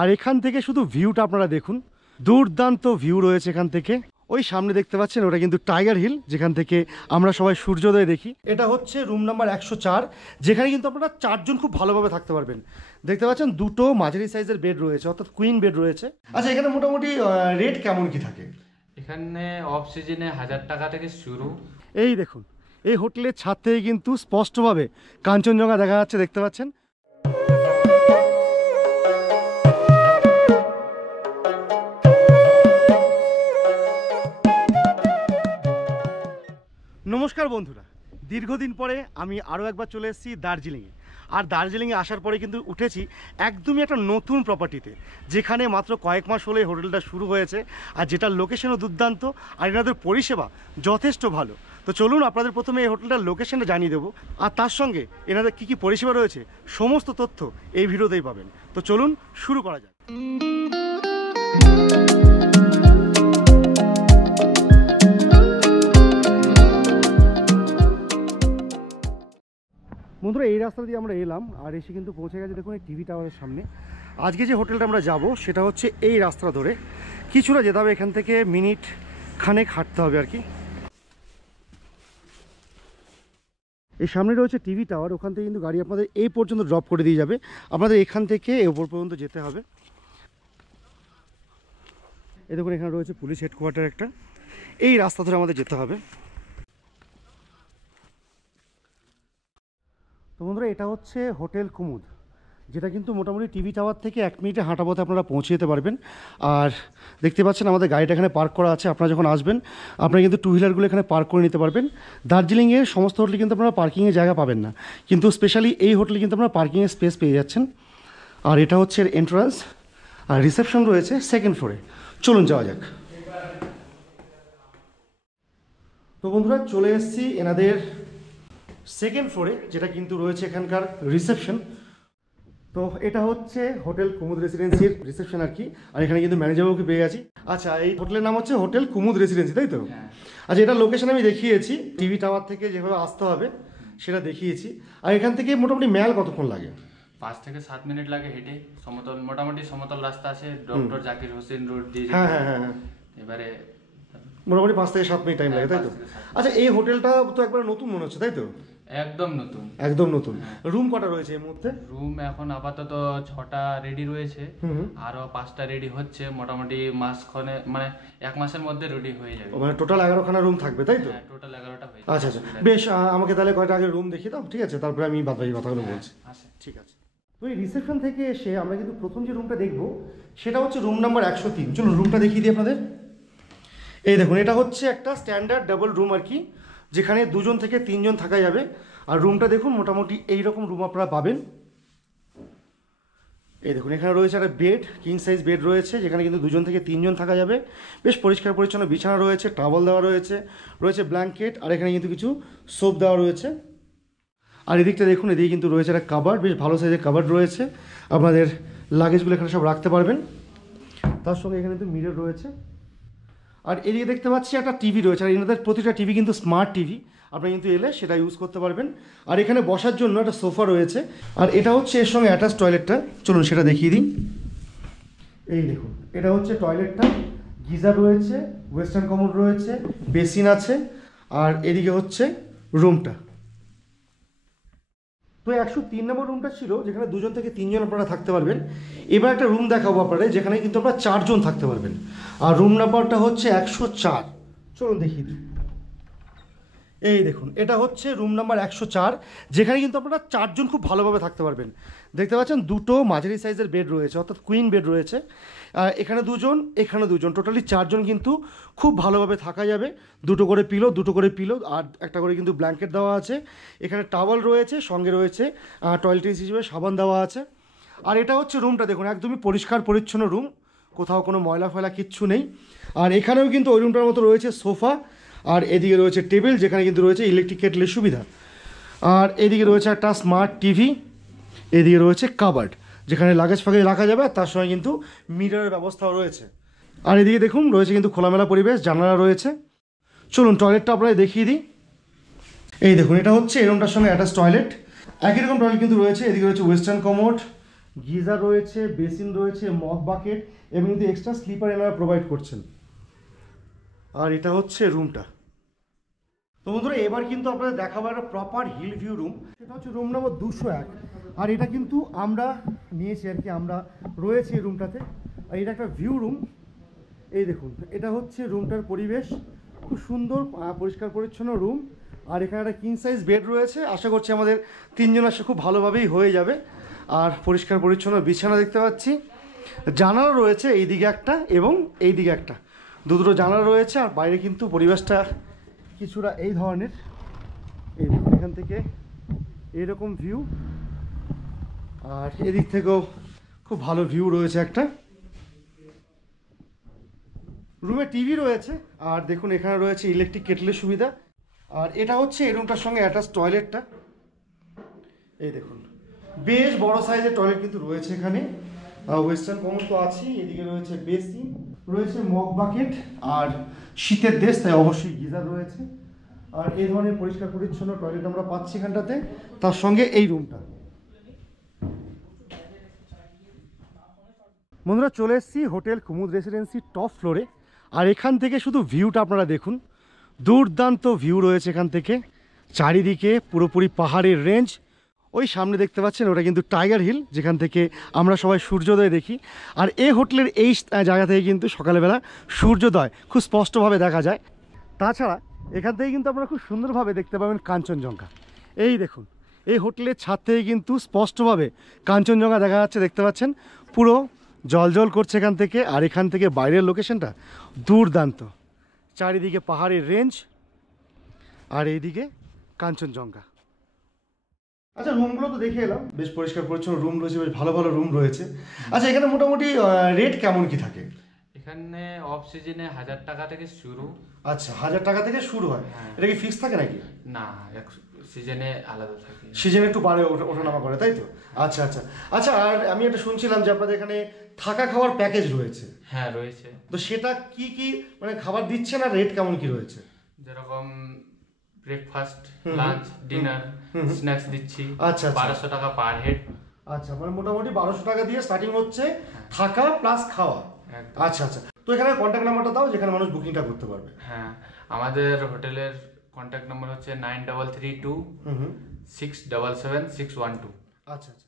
আর এখান থেকে শুধু ভিউটা আপনারা দেখুন, দুর্দান্ত ভিউ রয়েছে এখান থেকে। ওই সামনে দেখতে পাচ্ছেন ওটা কিন্তু টাইগার হিল, যেখান থেকে আমরা সবাই সূর্যোদয় দেখি। এটা হচ্ছে রুম নাম্বার 104, যেখানে কিন্তু আপনারা 4 জন খুব ভালোভাবে থাকতে পারবেন। দেখতে পাচ্ছেন দুটো মাঝারি সাইজের বেড রয়েছে, অর্থাৎ কুইন বেড রয়েছে। আচ্ছা, এখানে মোটামুটি রেট কেমন কি থাকে? এখানে অফ সিজনে 1000 টাকা থেকে শুরু। এই দেখুন, এই হোটেলের ছাদ থেকে কিন্তু স্পষ্টভাবে কাঞ্চনজঙ্ঘা দেখা যাচ্ছে, দেখতে পাচ্ছেন। নমস্কার বন্ধুরা, দীর্ঘদিন পরে আমি আরও একবার চলে এসেছি দার্জিলিংয়ে। আর দার্জিলিংয়ে আসার পরে কিন্তু উঠেছি একদমই একটা নতুন প্রপার্টিতে, যেখানে মাত্র কয়েক মাস হলে হোটেলটা শুরু হয়েছে, আর যেটার লোকেশনও দুর্দান্ত, আর এনাদের পরিষেবা যথেষ্ট ভালো। তো চলুন আপনাদের প্রথমে এই হোটেলটার লোকেশনটা জানিয়ে দেবো, আর তার সঙ্গে এনাদের কী কী পরিষেবা রয়েছে সমস্ত তথ্য এই ভিডিওতেই পাবেন। তো চলুন শুরু করা যাক। বন্ধুরা, এই রাস্তা দিয়ে আমরা এলাম আর এসে কিন্তু পৌঁছে গেছে দেখুন এই টিভি টাওয়ারের সামনে। আজকে যে হোটেলটা আমরা যাব সেটা হচ্ছে এই রাস্তা ধরে কিছুটা যেতে হবে, এখান থেকে মিনিট খানেক হাঁটতে হবে আর কি। এই সামনে রয়েছে টিভি টাওয়ার, ওখান থেকে কিন্তু গাড়ি আপনাদের এই পর্যন্ত ড্রপ করে দিয়ে যাবে। আপনাদের এখান থেকে ওপর পর্যন্ত যেতে হবে। এই দেখুন এখানে রয়েছে পুলিশ হেডকোয়ার্টার একটা, এই রাস্তা ধরে আমাদের যেতে হবে। তো বন্ধুরা, এটা হচ্ছে হোটেল কুমুদ, যেটা কিন্তু মোটামুটি টিভি টাওয়ার থেকে 1 মিনিটে হাঁটা পথে আপনারা পৌঁছে যেতে পারবেন। আর দেখতে পাচ্ছেন আমাদের গাড়িটা এখানে পার্ক করা আছে। আপনারা যখন আসবেন আপনারা কিন্তু টু হুইলারগুলো এখানে পার্ক করে নিতে পারবেন। দার্জিলিংয়ের সমস্ত হোটেলে কিন্তু আপনারা পার্কিংয়ের জায়গা পাবেন না, কিন্তু স্পেশালি এই হোটেলে কিন্তু আপনারা পার্কিংয়ের স্পেস পেয়ে যাচ্ছেন। আর এটা হচ্ছে এন্ট্রান্স, আর রিসেপশন রয়েছে 2nd ফ্লোরে। চলুন যাওয়া যাক। তো বন্ধুরা, চলে এসেছি এনাদের 2nd ফ্লোরে, যেটা কিন্তু রয়েছে এখানকার রিসেপশন। তো এটা হচ্ছে হোটেল কুমুদ রেসিডেন্সির রিসেপশন আর কি। আর এখানে কিন্তু ম্যানেজারকে পেয়ে গেছি। আচ্ছা, এই হোটেলের নাম হচ্ছে হোটেল কুমুদ রেসিডেন্সি, তাই তো? আচ্ছা, এটা লোকেশন আমি দেখিয়েছি, টিভি টাওয়ার থেকে যেভাবে আসতে হবে সেটা দেখিয়েছি। আর এখান থেকে মোটামুটি ম্যাল কতক্ষণ লাগে? 5 থেকে 7 মিনিট লাগে হেঁটে। সমতল, মোটামুটি সমতল রাস্তা আছে, ডক্টর জাকির হোসেন রোড দিয়ে। হ্যাঁ হ্যাঁ হ্যাঁ হ্যাঁ, এবারে মোটামুটি 5 থেকে 7 মিনিট টাইম লাগে, তাই তো? আচ্ছা, এই হোটেলটা তো একবার নতুন মনে হচ্ছে, তাই তো? একদম নতুন, একদম নতুন। রুম কটা রয়েছে এর মধ্যে? রুম এখন আপাতত 6টা রেডি রয়েছে, আরো 5টা রেডি হচ্ছে। মোটামুটি মাসখানে, মানে 1 মাসের মধ্যে রেডি হয়ে যাবে। মানে টোটাল 11খানা রুম থাকবে, তাই তো? টোটাল 11টা হয়ে যাবে। আচ্ছা আচ্ছা, বেশ। আমাকে তাহলে কয়টা আগে রুম দেখিয়ে দাও, ঠিক আছে? তারপরে আমি বাদবাকি কথাগুলো বলছি। ঠিক আছে। তো এই রিসেপশন থেকে এসে আমরা কিন্তু প্রথম যে রুমটা দেখবো সেটা হচ্ছে রুম নাম্বার 103। চলুন রুমটা দেখিয়ে দিই আপনাদের। এই দেখুন, এটা হচ্ছে একটা স্ট্যান্ডার্ড ডাবল রুম আর কি, যেখানে 2 জন থেকে 3 জন থাকা যাবে। আর রুমটা দেখুন, মোটামুটি এইরকম রুম আপনারা পাবেন। এই দেখুন, এখানে রয়েছে একটা বেড, কিং সাইজ বেড রয়েছে, যেখানে কিন্তু 2 জন থেকে 3 জন থাকা যাবে। বেশ পরিষ্কার পরিচ্ছন্ন বিছানা রয়েছে, টাওয়াল দেওয়া রয়েছে, রয়েছে ব্ল্যাঙ্কেট, আর এখানে কিন্তু কিছু সোপ দেওয়া রয়েছে। আর এদিকটা দেখুন, এদিকে কিন্তু রয়েছে একটা কাবার্ড, বেশ ভালো সাইজের কাবার্ড রয়েছে। আপনাদের লাগেজগুলো এখানে সব রাখতে পারবেন। তার সঙ্গে এখানে কিন্তু মিরর রয়েছে। আর এদিকে দেখতে পাচ্ছি একটা টিভি রয়েছে, আর এনাদের প্রতিটা টিভি কিন্তু স্মার্ট টিভি, আপনি কিন্তু এলে সেটা ইউজ করতে পারবেন। আর এখানে বসার জন্য একটা সোফা রয়েছে, আর এটা হচ্ছে এর সঙ্গে অ্যাটাচ টয়লেটটা। চলুন সেটা দেখিয়ে দিই। এই দেখুন, এটা হচ্ছে টয়লেটটা, গিজার রয়েছে, ওয়েস্টার্ন কমোড রয়েছে, বেসিন আছে, আর এদিকে হচ্ছে রুমটা। তো 103 নম্বর রুমটা ছিল, যেখানে 2 জন থেকে 3 জন আপনারা থাকতে পারবেন। এবার একটা রুম দেখাবো আপনারা, যেখানে কিন্তু আপনারা 4 জন থাকতে পারবেন। আর রুম নাম্বারটা হচ্ছে 104। চলুন দেখিয়ে দিই। এই দেখুন, এটা হচ্ছে রুম নাম্বার 104, যেখানে কিন্তু আপনারা 4 জন খুব ভালোভাবে থাকতে পারবেন। দেখতে পাচ্ছেন দুটো মাঝারি সাইজের বেড রয়েছে, অর্থাৎ কুইন বেড রয়েছে। এখানে 2 জন, এখানে 2 জন, টোটালি 4 জন কিন্তু খুব ভালোভাবে থাকা যাবে। দুটো করে পিলো, আর একটা করে কিন্তু ব্ল্যাঙ্কেট দেওয়া আছে। এখানে টাওয়াল রয়েছে, সঙ্গে রয়েছে টয়লেট হিসেবে সাবান দেওয়া আছে। আর এটা হচ্ছে রুমটা, দেখুন একদমই পরিষ্কার পরিচ্ছন্ন রুম, কোথাও কোনো ময়লা ফয়লা কিচ্ছু নেই। আর এখানেও কিন্তু ওই রুমটার মতো রয়েছে সোফা, আর এদিকে রয়েছে টেবিল, যেখানে কিন্তু রয়েছে ইলেকট্রিক কেটলের সুবিধা। আর এদিকে রয়েছে একটা স্মার্ট টিভি, এদিকে রয়েছে কাবার্ড, যেখানে লাগেজ ফাগেজ রাখা যাবে, আর তার সঙ্গে কিন্তু মিররের ব্যবস্থাও রয়েছে। আর এদিকে দেখুন রয়েছে কিন্তু খোলামেলা পরিবেশ, জানালা রয়েছে। চলুন টয়লেটটা আপনাদের দেখিয়ে দিই। এই দেখুন, এটা হচ্ছে এই রুমটার সঙ্গে অ্যাটাচ টয়লেট। একই রকম টয়লেট কিন্তু রয়েছে। এদিকে রয়েছে ওয়েস্টার্ন কমোড, গিজার রয়েছে, বেসিন রয়েছে, মগ বাকেট এবং কিন্তু এক্সট্রা স্লিপার এনারা প্রোভাইড করছেন। আর এটা হচ্ছে রুমটা। তো বন্ধুরা এবার কিন্তু আপনাদের দেখাবো একটা প্রপার হিল ভিউ রুম, সেটা হচ্ছে রুম নম্বর 201। আর এটা কিন্তু আমরা নিয়েছি আর কি, আমরা রয়েছি এই রুমটাতে। আর এটা একটা ভিউ রুম, এই দেখুন এটা হচ্ছে রুমটার পরিবেশ, খুব সুন্দর পরিষ্কার পরিচ্ছন্ন রুম। আর এখানে একটা কিং সাইজ বেড রয়েছে, আশা করছি আমাদের তিনজন আসে খুব ভালোভাবেই হয়ে যাবে। আর পরিষ্কার পরিচ্ছন্ন বিছানা দেখতে পাচ্ছি, জানালা রয়েছে এইদিকে একটা এবং এইদিকে একটা, দুটো জানালা রয়েছে। আর বাইরে কিন্তু পরিবেশটা কিছুটা এই ধরনের, এই দেখুন এখান থেকে এইরকম ভিউ, আর এদিক থেকেও খুব ভালো ভিউ রয়েছে একটা। রুমে টিভি রয়েছে, আর দেখুন এখানে রয়েছে ইলেকট্রিক কেটলের সুবিধা। আর এটা হচ্ছে এই রুমটার সঙ্গে অ্যাটাচ টয়লেটটা, এই দেখুন বেশ বড় সাইজের টয়লেট কিন্তু রয়েছে এখানে। ওয়েস্টার্ন কমন তো আছেই, এদিকে রয়েছে বেসিন, রয়েছে মগ বাকেট, আর শীতের দেশ তাই অবশ্যই গিজার রয়েছে। আর এই ধরনের পরিষ্কার পরিচ্ছন্ন টয়লেট আমরা পাচ্ছি এখানটাতে, তার সঙ্গে এই রুমটা। বন্ধুরা চলে এসেছি হোটেল কুমুদ রেসিডেন্সি টপ ফ্লোরে। আর এখান থেকে শুধু ভিউটা আপনারা দেখুন, দুর্দান্ত ভিউ রয়েছে এখান থেকে, চারিদিকে পুরোপুরি পাহাড়ের রেঞ্জ। ওই সামনে দেখতে পাচ্ছেন ওটা কিন্তু টাইগার হিল, যেখান থেকে আমরা সবাই সূর্যোদয় দেখি। আর এই হোটেলের এই জায়গা থেকে কিন্তু সকালবেলা সূর্যোদয় খুব স্পষ্টভাবে দেখা যায়। তাছাড়া এখান থেকে কিন্তু আপনারা খুব সুন্দরভাবে দেখতে পাবেন কাঞ্চনজঙ্ঘা। এই দেখুন এই হোটেলের ছাদ থেকে কিন্তু স্পষ্টভাবে কাঞ্চনজঙ্ঘা দেখা যাচ্ছে, দেখতে পাচ্ছেন পুরো জল করছে এখান থেকে। আর এখান থেকে বাইরের লোকেশনটা দুর্দান্ত, চারিদিকে পাহাড়ের রেঞ্জ আর এইদিকে কাঞ্চনজঙ্ঘা। আচ্ছা রুমগুলো তো দেখে এলাম, বেশ পরিষ্কার পরিচ্ছন্ন রুম রয়েছে, বেশ ভালো ভালো রুম রয়েছে। আচ্ছা এখানে মোটামুটি রেট কেমন কি থাকে? এখানে অফ সিজনে 1000 টাকা থেকে শুরু। আচ্ছা 1000 টাকা থেকে শুরু হয়, এটা কি ফিক্স থাকে নাকি? না, সিজনে আলাদা থাকে, সিজনে একটু বাড়ে ওঠানামা করে, তাই তো? আচ্ছা আচ্ছা আচ্ছা। আর আমি একটা শুনছিলাম যে আপনাদের এখানে থাকা খাওয়ার প্যাকেজ রয়েছে। হ্যাঁ রয়েছে। তো সেটা কি কি মানে খাবার দিচ্ছে না, রেট কেমন কি রয়েছে? যেরকম ব্রেকফাস্ট, লাঞ্চ, ডিনার, স্ন্যাক্স দিচ্ছি। আচ্ছা 1200 টাকা পার হেড। আচ্ছা মানে মোটামুটি 1200 টাকা দিয়ে স্টার্টিং হচ্ছে থাকা প্লাস খাওয়া। আচ্ছা আচ্ছা। তো এখানে কন্ট্যাক্ট নাম্বারটা দাও যেখানে মানুষ বুকিংটা করতে পারবে। হ্যাঁ, আমাদের হোটেলের কন্ট্যাক্ট নাম্বার হচ্ছে 9332 677 612। আচ্ছা আচ্ছা।